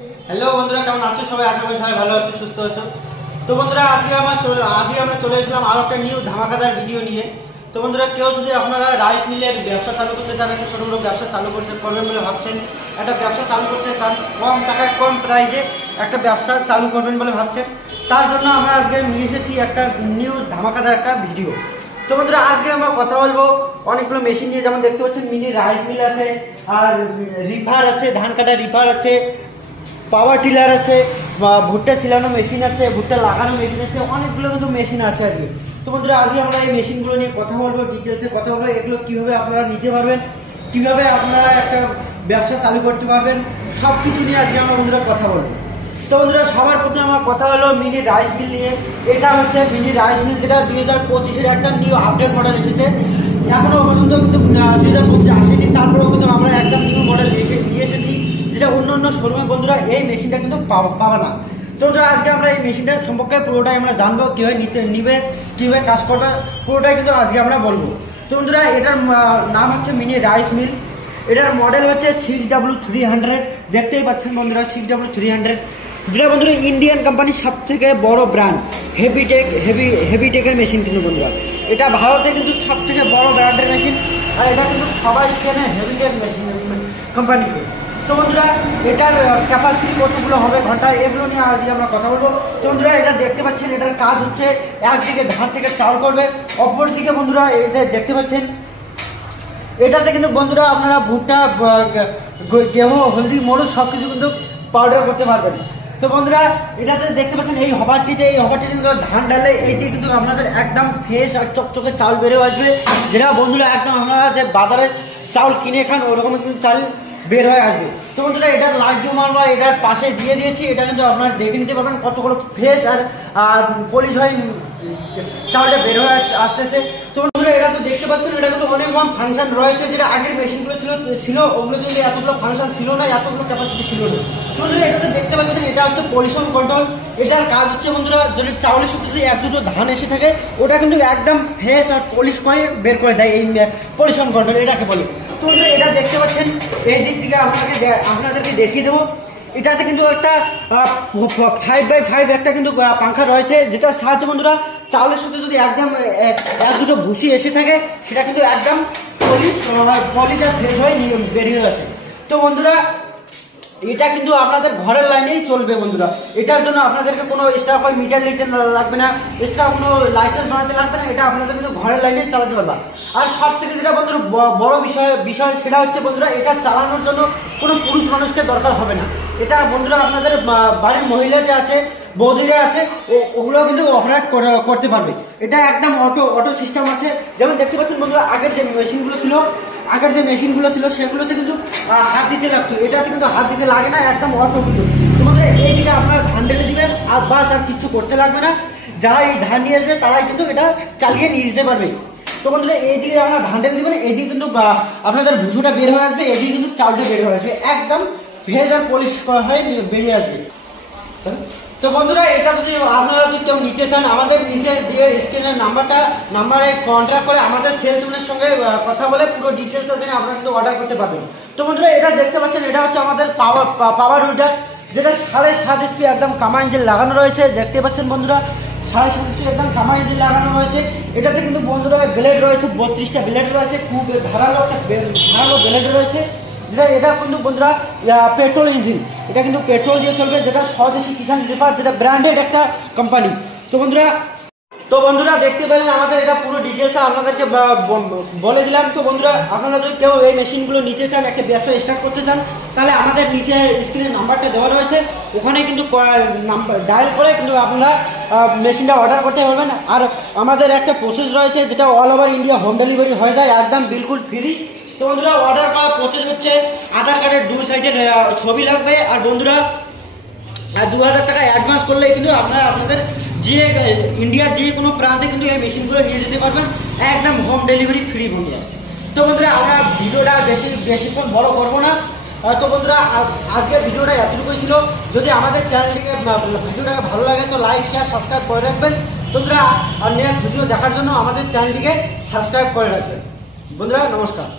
Hello বন্ধুরা, কেমন আছো সবাই? আশা করি সবাই ভালো আছো, সুস্থ আছো। তো বন্ধুরা, আজকে আমরা চলে এসেলাম আরো একটা নিউ ধামাকাদার ভিডিও নিয়ে। তো বন্ধুরা, কেউ যদি আপনারা রাইস মিলের ব্যবসা চালু করতে চান, একটা ছোট বড় ব্যবসা চালু করতে করবেন বলে ভাবছেন, একটা ব্যবসা চালু করতে চান, কম টাকায় কম প্রাইসে একটা ব্যবসা চালু করবেন বলে ভাবছেন, তার জন্য আমরা আজকে নিয়ে এসেছি একটা নিউ ধামাকাদার একটা ভিডিও। তো বন্ধুরা, আজকে আমরা কথা বলবো অনেকগুলো মেশিন নিয়ে। যেমন দেখতে পাচ্ছেন, মিনি রাইস মিল আছে, আর রিভার আছে, ধান কাটা রিভার আছে, পাওয়ার টিলার আছে, ভুট্টা ছিলানো মেশিন আছে, ভুট্টা লাগানো মেশিন আছে, অনেকগুলো কিন্তু মেশিন আছে আজকে। তো বন্ধুরা, আজকে আমরা এই মেশিনগুলো নিয়ে কথা বলবো, ডিটেলসে কথা বলবো, এগুলো কিভাবে আপনারা নিতে পারবেন, কিভাবে আপনারা একটা ব্যবসা চালু করতে পারবেন, সব কিছু নিয়ে আজকে আমরা বন্ধুরা কথা বলবো। তো বন্ধুরা, সবার প্রথমে আমার কথা হলো মিনি রাইস মিল নিয়ে। এটা হচ্ছে মিনি রাইস মিল, যেটা 2025-এর একটা নিউ আপডেট মডেল এসেছে। এখনো পর্যন্ত কিন্তু 2025 আসেনি, তারপরেও কিন্তু আমরা একটা নিউ মডেল নিয়ে এসেছি, যেটা অন্য শোরুমে বন্ধুরা এই মেশিনটা কিন্তু পাবা না। তো বন্ধুরা, আজকে আমরা এই মেশিনটার সম্পর্কে পুরোটাই আমরা জানবো, কিভাবে নিবে, কিভাবে কাজ করবে, পুরোটাই কিন্তু আজকে আমরা বলবো। তো বন্ধুরা, এটার নাম হচ্ছে মিনি রাইস মিল। এটার মডেল হচ্ছে 6W300। দেখতেই পাচ্ছেন বন্ধুরা, 6W300, যেটা বন্ধুরা ইন্ডিয়ান কোম্পানির সব থেকে বড় ব্র্যান্ড, হেভিটেকের মেশিন কিন্তু বন্ধুরা। এটা ভারতে কিন্তু সব থেকে বড় ব্র্যান্ডের মেশিন, আর এটা কিন্তু সবাই চেনে হেভিটেক মেশিন কোম্পানিকে। তো বন্ধুরা, এটার ক্যাপাসিটি কতগুলো হবে ঘন্টায়, এগুলো নিয়ে আজকে আমরা কথা বলবো। তো বন্ধুরা, এটা দেখতে পাচ্ছেন, এটার কাজ হচ্ছে একদিকে ধান থেকে চাল করবে, অপর দিকে বন্ধুরা এটা দেখতে পাচ্ছেন, এটাতে কিন্তু বন্ধুরা আপনারা ভুট্টা, গেহু, হলদি, মরিচ সবকিছু কিন্তু পাউডার করতে পারবেন। তো বন্ধুরা, এটাতে দেখতে পাচ্ছেন এই হবারটিতে কিন্তু ধান ডালে এইটি কিন্তু আপনাদের একদম ফ্রেশ আর চকচকে চাল বেরো আসবে, যেটা বন্ধুরা একদম আপনারা যে বাজারে চাউল কিনে খান ওরকম কিন্তু চাল বের হয়ে আসবে। তো বন্ধুরা, এটার লাইটিও মারবা এটার পাশে দিয়ে দিয়েছি, এটা কিন্তু আপনারা দেখে নিতে পারবেন কতগুলো ফ্রেশ আর পলিশ হয়ে চাউলটা বের হয়ে আসতেছে। তো বন্ধুরা, এটা তো দেখতে পাচ্ছেন, এটা কিন্তু অনেক রকম ফাংশন রয়েছে, যেটা আগের মেশিনগুলো ছিল ওগুলো কিন্তু এতগুলো ফাংশন ছিল না, এতগুলো ক্যাপাসিটি ছিল না। বন্ধুরা, এটাতে দেখতে পাচ্ছেন, এটা হচ্ছে পলিশন কন্ট্রোল। এটার কাজ হচ্ছে বন্ধুরা, যদি চাউলের সাথে যদি এক দুটো ধান এসে থাকে, ওটা কিন্তু একদম ফ্রেশ আর পলিশ করে বের করে দেয়, এই পলিশন কন্ট্রোল এটাকে বলে। তো বন্ধুরা, এটা দেখতে পাচ্ছেন, এই দিক থেকে আপনাদেরকে দেখিয়ে দেবো। এটাতে কিন্তু একটা 5x5 একটা কিন্তু পাংখা রয়েছে, যেটার সাহায্যে বন্ধুরা চাউলের সাথে যদি একদম এক দুটো ভুসি এসে থাকে, সেটা কিন্তু একদম পলিশ আর ফ্রেশ হয়ে বেরিয়ে আসে। তো বন্ধুরা, এটা কিন্তু আপনাদের ঘরের লাইনেই চলবে বন্ধুরা। এটার জন্য আপনাদেরকে কোনো এক্সট্রা করে মিটার নিতে লাগবে না, এক্সট্রা কোনো লাইসেন্স বানাতে লাগবে না, এটা আপনাদের কিন্তু ঘরের লাইনেই চালাতে পারবা। আর সব থেকে যেটা বন্ধুরা বড় বিষয় সেটা হচ্ছে বন্ধুরা, এটা চালানোর জন্য কোনো পুরুষ মানুষকে দরকার হবে না। এটা বন্ধুরা আপনাদের বাড়ির মহিলা যে আছে, বৌদিরা আছে, ওগুলো কিন্তু অপারেট করতে পারবে। এটা একদম অটো সিস্টেম আছে। যেমন দেখতে পাচ্ছেন বন্ধুরা, আগের যে মেশিনগুলো ছিল সেগুলোতে কিন্তু হাত দিতে লাগতো, এটাতে কিন্তু হাত দিতে লাগে না, একদম অটো কিন্তু। তোমাদের এইদিকে আপনারা ধান ঢেলে দিবেন আর বাস, আর কিছু করতে লাগবে না। যারা এই ধান নিয়ে আসবে তারাই কিন্তু এটা চালিয়ে নিয়ে যেতে পারবে। তো বন্ধুরা, এইদিকে আপনারা ধান ঢেলে দিবেন, এইদিকে কিন্তু আপনাদের ভুসুটা বের হয়ে আসবে, এইদিকে কিন্তু চালটা বের হয়ে আসবে, একদম ভেজ আর পলিশ হয়ে বেরিয়ে আসবে। তো বন্ধুরা, এটা যদি আপনারা যদি কেউ নিতে চান, আমাদের নিচে দিয়ে স্ক্রিনের নাম্বারে কন্ট্যাক্ট করে আমাদের সেলসম্যানের সঙ্গে কথা বলে পুরো ডিটেলস জেনে আপনারা কিন্তু অর্ডার করতে পারবেন। তো বন্ধুরা, এটা দেখতে পাচ্ছেন, এটা হচ্ছে আমাদের পাওয়ার উইডার, যেটা 7.5 HP একদম কামা ইঞ্জিন লাগানো রয়েছে। দেখতে পাচ্ছেন বন্ধুরা, 7.5 HP একদম কামা ইঞ্জিন লাগানো রয়েছে। এটাতে কিন্তু বন্ধুরা ব্লেড রয়েছে, 32টা ব্লেড রয়েছে, খুব ধারালো ব্লেড রয়েছে। এটা কিন্তু বন্ধুরা পেট্রোল ইঞ্জিন, এটা কিন্তু পেট্রোল দিয়ে চলবে, যেটা স্বদেশী কিষান রিপার, যেটা ব্র্যান্ডেড একটা কোম্পানি। তো বন্ধুরা দেখতে পেলেন, আমাদের এটা পুরো ডিটেলস আপনাদেরকে বলে দিলাম। তো বন্ধুরা, আপনারা যদি কেউ এই মেশিনগুলো নিতে চান, একটা ব্যবসা স্টার্ট করতে চান, তাহলে আমাদের নিচে স্ক্রিনের নাম্বারটা দেওয়া রয়েছে, ওখানে কিন্তু নাম্বার ডায়াল করে কিন্তু আপনারা মেশিনটা অর্ডার করতে পারবেন। আর আমাদের একটা প্রসেস রয়েছে, যেটা all over India home delivery হয়ে যায়, একদম বিলকুল ফ্রি। তো বন্ধুরা, অর্ডার করার প্রসেস হচ্ছে, আধার কার্ডের 2 সাইডের ছবি লাগবে, আর বন্ধুরা 2000 টাকা অ্যাডভান্স করলেই কিন্তু আপনারা আপনাদের ইন্ডিয়ার যে কোনো প্রান্তে কিন্তু এই মেশিনগুলো নিয়ে যেতে পারবেন, একদম হোম ডেলিভারি ফ্রি বন্ধুরা। তো বন্ধুরা, আমরা ভিডিওটা বেশিক্ষণ বড় করবো না। তো বন্ধুরা, আজকের ভিডিওটা এতটুকুই ছিল। যদি আমাদের চ্যানেলটিকে ভিডিওটাকে ভালো লাগে তো লাইক, শেয়ার, সাবস্ক্রাইব করে রাখবেন বন্ধুরা। আর নেক্সট ভিডিও দেখার জন্য আমাদের চ্যানেলটিকে সাবস্ক্রাইব করে রাখবেন বন্ধুরা। নমস্কার।